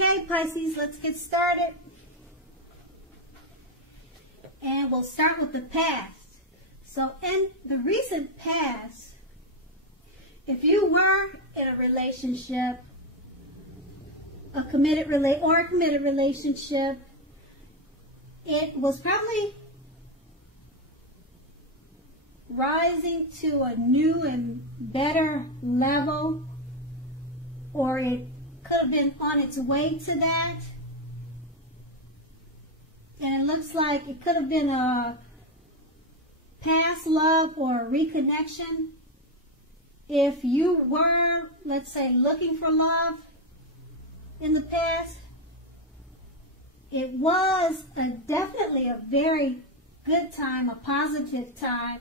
Okay, Pisces, let's get started. And we'll start with the past. So in the recent past, if you were in a relationship, a committed relationship, it was probably rising to a new and better level, or it could have been on its way to that. And it looks like it could have been a past love or a reconnection. If you were, let's say, looking for love in the past, it was definitely a very good time, a positive time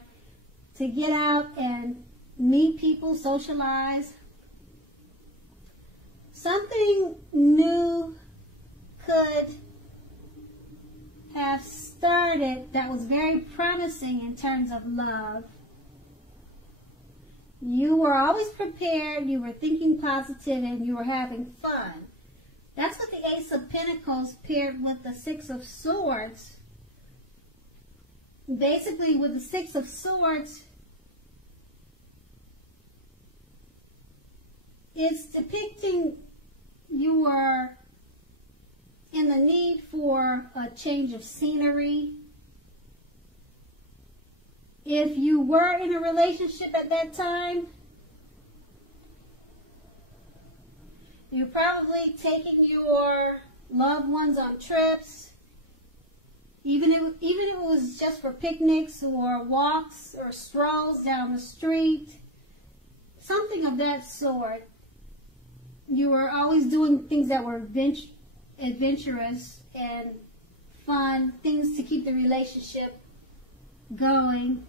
to get out and meet people, socialize. Something new could have started that was very promising in terms of love. You were always prepared, you were thinking positive, and you were having fun. That's what the Ace of Pentacles paired with the Six of Swords. Basically, with the Six of Swords, it's depicting you were in the need for a change of scenery. If you were in a relationship at that time, you're probably taking your loved ones on trips, even if it was just for picnics or walks or strolls down the street, something of that sort. You were always doing things that were adventurous and fun, things to keep the relationship going.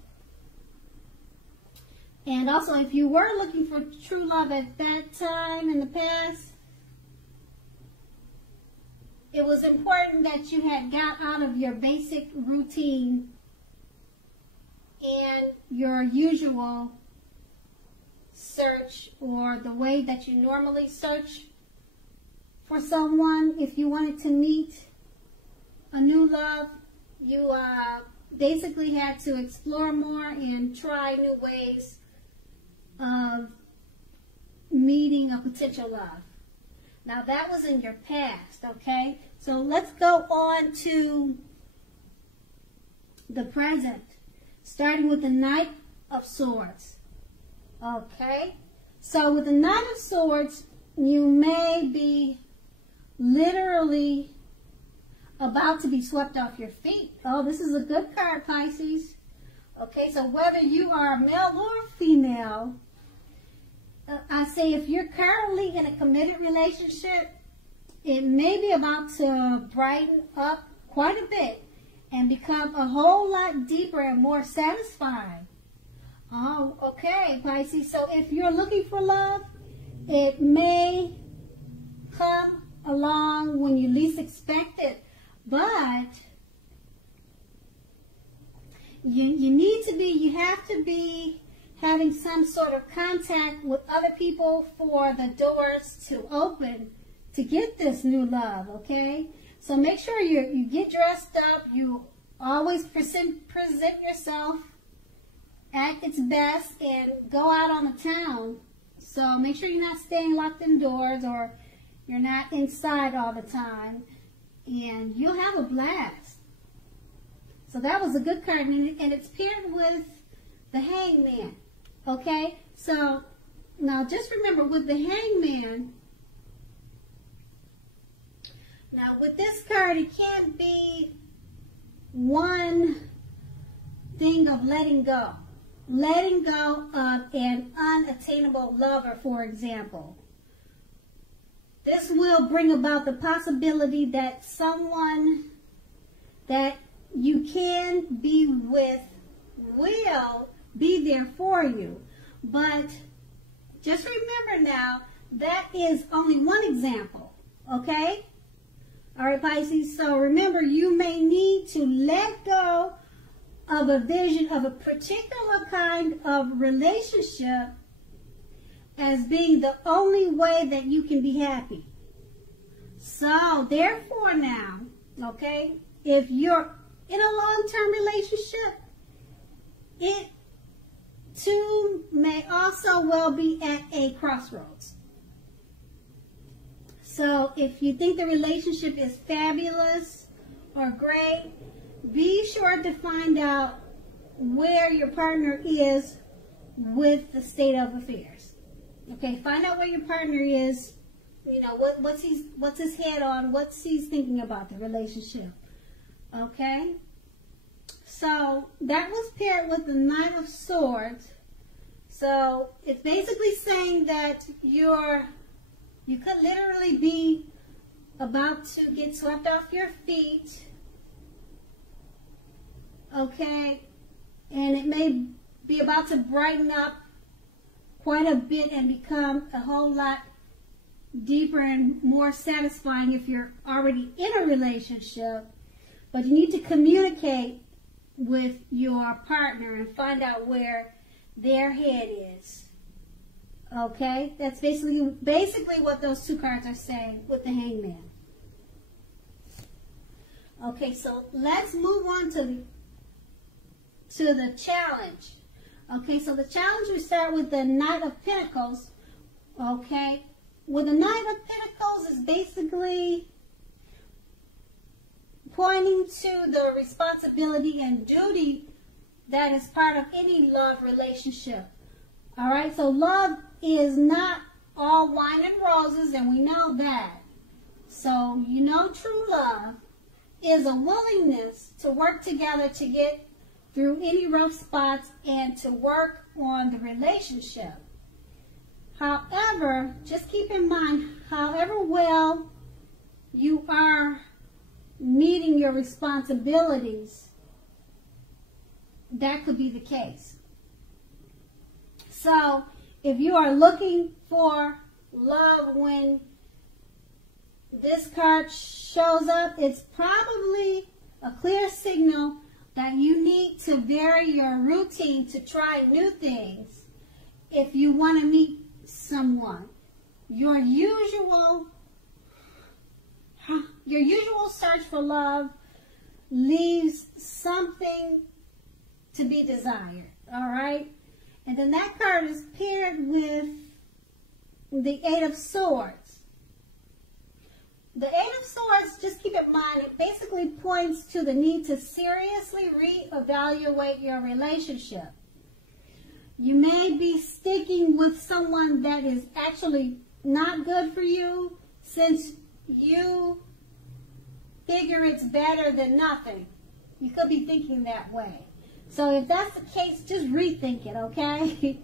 And also, if you were looking for true love at that time in the past, it was important that you had got out of your basic routine and your usual search, or the way that you normally search for someone. If you wanted to meet a new love, you basically had to explore more and try new ways of meeting a potential love. Now that was in your past, okay? So let's go on to the present, starting with the Knight of Swords. Okay? So with the Knight of Swords, you may be literally about to be swept off your feet. Oh, this is a good card, Pisces. Okay, so whether you are male or female, I say if you're currently in a committed relationship, it may be about to brighten up quite a bit and become a whole lot deeper and more satisfying. Oh, okay, Pisces. So if you're looking for love, it may come along when you least expect it. But you have to be having some sort of contact with other people for the doors to open to get this new love, okay? So make sure you get dressed up, you always present yourself at its best, and go out on the town. So make sure you're not staying locked indoors, or you're not inside all the time, and you'll have a blast. So that was a good card, and it's paired with the Hangman. Okay, so now just remember with the Hangman, now with this card, it can't be one thing of letting go. Letting go of an unattainable lover, for example. This will bring about the possibility that someone that you can be with will be there for you. But just remember now, that is only one example, okay? All right, Pisces, so remember, you may need to let go of a vision of a particular kind of relationship as being the only way that you can be happy. So, therefore now, okay, if you're in a long-term relationship, it too may also well be at a crossroads. So, if you think the relationship is fabulous or great, be sure to find out where your partner is with the state of affairs. Okay, find out where your partner is. You know, what's his head on, what's he's thinking about the relationship. Okay? So that was paired with the Knight of Swords. So it's basically saying that you could literally be about to get swept off your feet. Okay? And it may be about to brighten up quite a bit and become a whole lot deeper and more satisfying if you're already in a relationship. But you need to communicate with your partner and find out where their head is. Okay? That's basically what those two cards are saying with the Hangman. Okay, so let's move on to the challenge. Okay, so the challenge, we start with the Knight of Pentacles. Okay? Well, the Knight of Pentacles is basically pointing to the responsibility and duty that is part of any love relationship. All right, so love is not all wine and roses, and we know that. So, you know, true love is a willingness to work together to get through any rough spots and to work on the relationship. However, just keep in mind, however well you are meeting your responsibilities, that could be the case. So, if you are looking for love when this card shows up, it's probably a clear signal that you need to vary your routine to try new things if you want to meet someone. Your usual search for love leaves something to be desired. All right? And then that card is paired with the Eight of Swords. The Eight of Swords, just keep in mind, it basically points to the need to seriously reevaluate your relationship. You may be sticking with someone that is actually not good for you since you figure it's better than nothing. You could be thinking that way. So if that's the case, just rethink it, okay?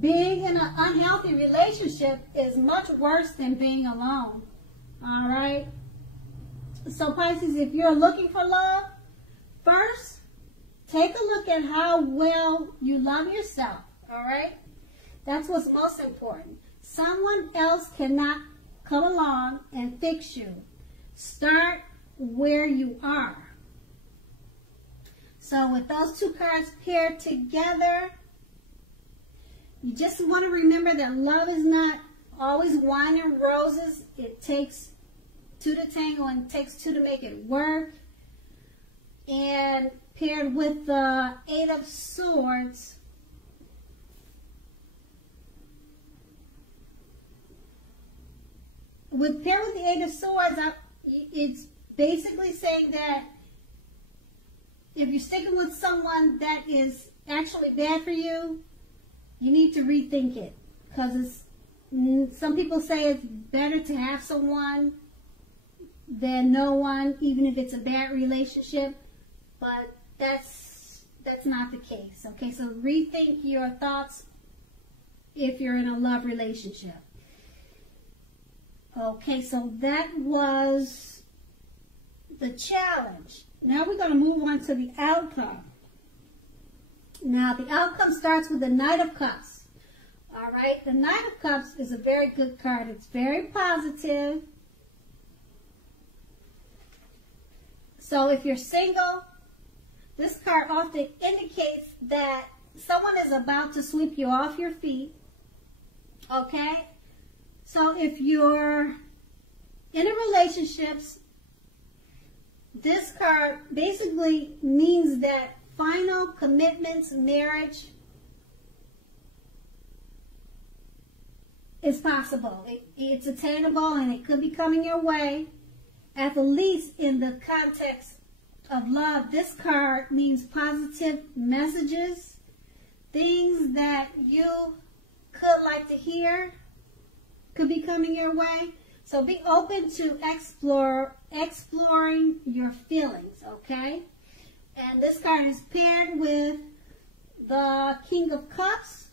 Being in an unhealthy relationship is much worse than being alone. All right? So Pisces, if you're looking for love, first, take a look at how well you love yourself. All right? That's what's most important. Someone else cannot come along and fix you. Start where you are. So with those two cards paired together, you just want to remember that love is not always wine and roses. It takes two to tango and it takes two to make it work. And paired with the Eight of Swords, paired with the Eight of Swords, it's basically saying that if you're sticking with someone that is actually bad for you, you need to rethink it. Because some people say it's better to have someone than no one, even if it's a bad relationship. But that's not the case. Okay, so rethink your thoughts if you're in a love relationship. Okay, so that was the challenge. Now we're going to move on to the outcome. Now the outcome starts with the Knight of Cups. All right, the Knight of Cups is a very good card. It's very positive. So if you're single, this card often indicates that someone is about to sweep you off your feet. Okay? So if you're In a relationships, this card basically means that final commitments, marriage is possible. It's attainable and it could be coming your way. At the least in the context of love, this card means positive messages, things that you could like to hear could be coming your way. So be open to exploring your feelings, okay? And this card is paired with the King of Cups,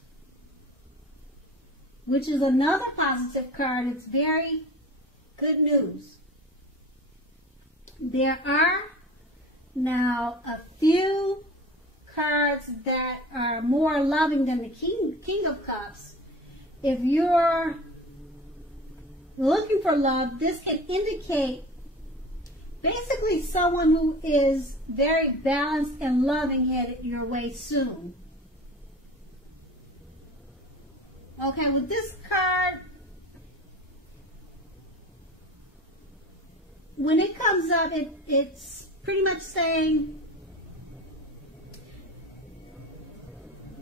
which is another positive card. It's very good news. There are now a few cards that are more loving than the King of Cups. If you're looking for love, this can indicate basically someone who is very balanced and loving headed your way soon. Okay, with this card, when it comes up, it's pretty much saying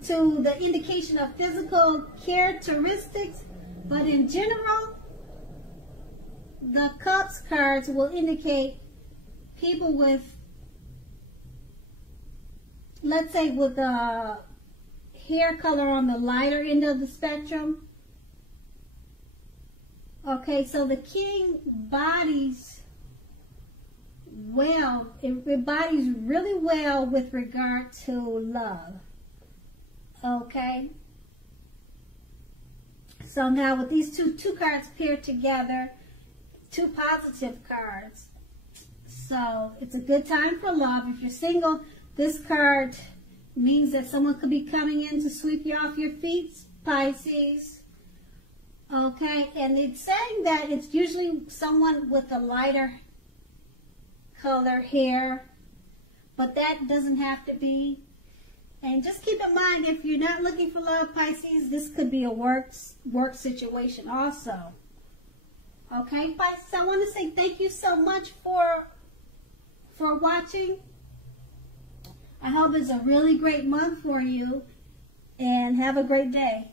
to the indication of physical characteristics, but in general, the Cups cards will indicate people with, let's say, with a hair color on the lighter end of the spectrum. Okay, so the King bodies well, it bodies really well with regard to love. Okay, so now with these two cards paired together, two positive cards, so it's a good time for love. If you're single, this card means that someone could be coming in to sweep you off your feet, Pisces. Okay, and it's saying that it's usually someone with a lighter color hair, but that doesn't have to be. And just keep in mind, if you're not looking for love, Pisces, this could be a work situation also. Okay, Pisces, I want to say thank you so much for watching. I hope it's a really great month for you, and have a great day.